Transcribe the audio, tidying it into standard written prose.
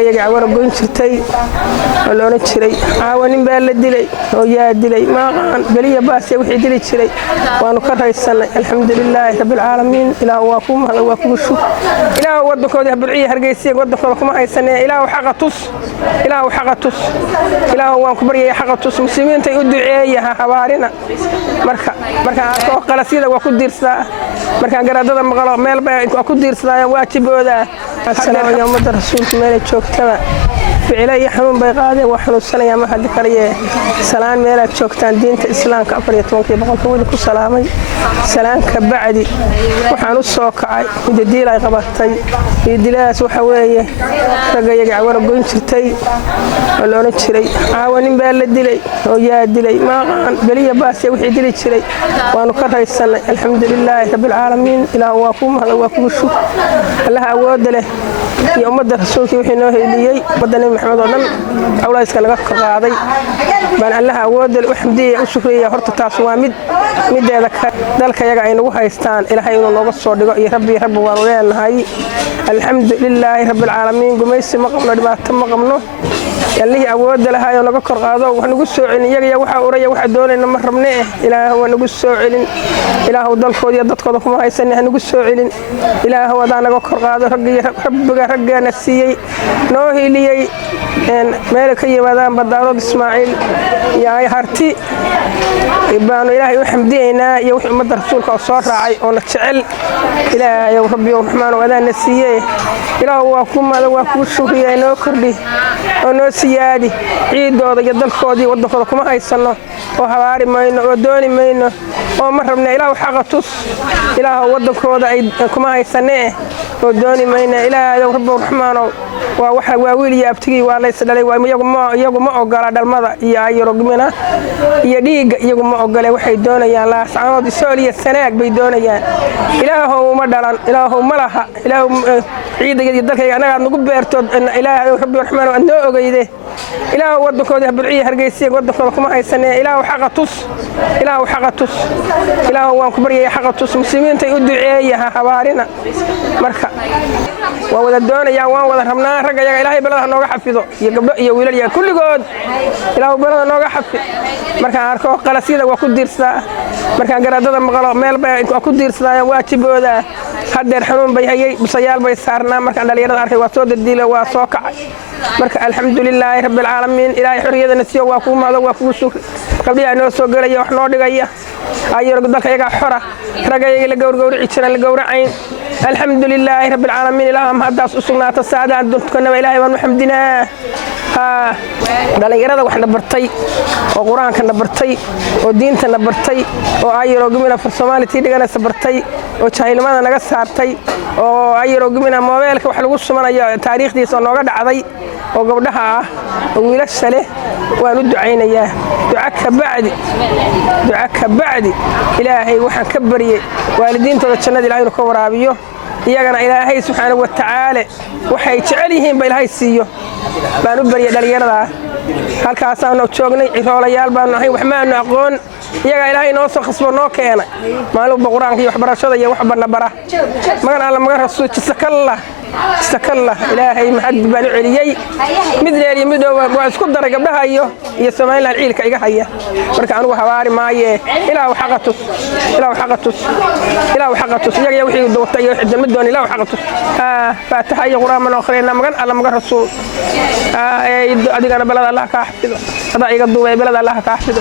ayaga awar goyn jirtay oo loo jiray caawanin baa la dilay oo yaa dilay maaqan baliya baasay wixii dili jiray waanu ka raysanay alxamdulilaahi rabbil caalamiin ilaahu waa ku mahad waa ku shukr ilaahu wadankooda burciye hargeysiga wadankooda kuma haysanay ilaahu xaqa tus ilaahu waan ku baryay xaqa tus muslimiinta u duceeyaha habaarina marka oo qalasyada waa ku diirsaa marka garaadada maqalo meel bay ku diirsadaan waajibooda السلام عليكم ورحمة رسولك مالي جوكتنا فعلي حنون بيقادة وحنون سنة يا محل كريه سلام مالك جوكتان دين الإسلام كأفريت ممكن بقول كودك سلامي سلام كبعدي وحنون الصوكعي جدي لا يقبضتي يدلاس وحويه رجع عور قوين شرتي ولا نشري عاونين بالدلي ويا دلي ما بليه باس يوحي دلي شري وأنا كره السنة الحمد لله رب العالمين إلى واقوم هذا واقوم الشوك الله أود له يوم مدة رسولك وحنا هديي بدنا محمد ودم أولاس كان قاضي بان الله أود الحمدي والشكرية هرت تاسوا مد ذلك يجا إنه هايستان إلى هاي إنه نقص صور يا رب وارولين هاي الحمد لله رب العالمين قميص مقمنا ما تم مقمنه اللي أود لها ينقص قاضي ونقص عين يجا وح وريا وح دون إنه مرمناه إلى هو نقص عين إلى هو ضل خود يضط قدكم هايستان نقص عين إلى هو ذا نقص قاضي رب نسيي نوهي لي إن مالك يمدان بدارود إسماعيل يا هرتي يبان إلهي وحمدينا يوحي مد رسولك وصار راعي ونتشعل إلهي وربي ورحمن وذا نسيي إله واكم هذا واكم الشهرية نوكر لي ونسيادي عيد وضا يدل خودي ودخلكم هاي السنة وحواري مينو ودوني مينو ومرمنا إله حقتوس إله ودك وضا كما هاي السنة ودوني مينو إله وربي ورحمن وwaxa waawiliya abtigi waa la isdhalay waa iyagu ma ogola dhalmada iyo ayroogmina iyo dhiiga iyagu ma ogole waxay doonayaan la saanood Soomaaliya sanaag bay doonayaan ilaahu ma dhalan ilaahu ma laha ilaahu ciidaga dalkayga anaga nagu beerto ilaahu rabbi raxmaan oo noo ogeyde ilaahu wadankooda burciye hargeysiga wadankooda kuma haysanay ilaahu xaqa tus ilaahu waan ku baryay xaqa tus muslimiinta u duceeyaha habaarina marka waa wada doonayaan waan wada rabnaa rag ayaga ilaahay balada nooga xafido iyo gabdho iyo wiilal iyo kulligood ilaahu balada nooga xafid marka arko qalasyada waa ku diirsaa marka garaadada maqalo meel bay ku diirsadaan waajibooda hadeer xanuun bay hayay bisayaal bay saarnaa marka dhalinyarada arkay waa soo daddiilay waa soo kacay marka alxamdulilaahi rabbil caalamiin ilaahay xuriyadana siiyo waa ku maado waa ku shukr qabdiya noo soo galay wax noo dhigaya ayro dalka ayaga xora rag ayaga la gowrgowrici jireen la gowracayn alxamdulilaahi rabbil caalamiin ilaaha ma hadaas u sugnaata saadaan duntkana ilaahay waan xamdinaa dhalinyarada waxna bartay oo quraanka bartay oo diinta bartay oo ayro gumina Soomaaliya dhiganaysa bartay oo jaahilnimada naga saartay oo ayro gumina mobilka wax lagu sumanayo taariikhdiisa nooga dhacday oo gabdhaha ah oo wiilasha leh waan u duceynayaa duca ka bacdi ilaahay waxaan ka bariyay waalidiintooda jannada ilaahay ka waraabiyo iyagana ilaahay subxaanahu wa ta'aala waxay jecel yihiin ba ilaahay siiyo baan u bariyay dhalinyarada halkaas aan joognay ciroolayaal baan nahay wax ma aanu aqoon iyaga ilaahay noo soo khasbo noo keenay maalin quraanka iyo waxbarashada iyo wax banabara magan alla magan rasuul istakalla ilaahay mahad baan u celiyay mid leer iyo mid waa isku daray gabdhaha iyo Soomaaliland ciilka iga haya marka anigu hawaari maaye ilaahu xaqatus iyaga wixii doortay iyo xidmad doon ilaahu xaqatus faataha iyo quraan ma akhriina magan alla magan rasuul adigana balada Allah ka xafido hada iga duubay balada Allah ka xafido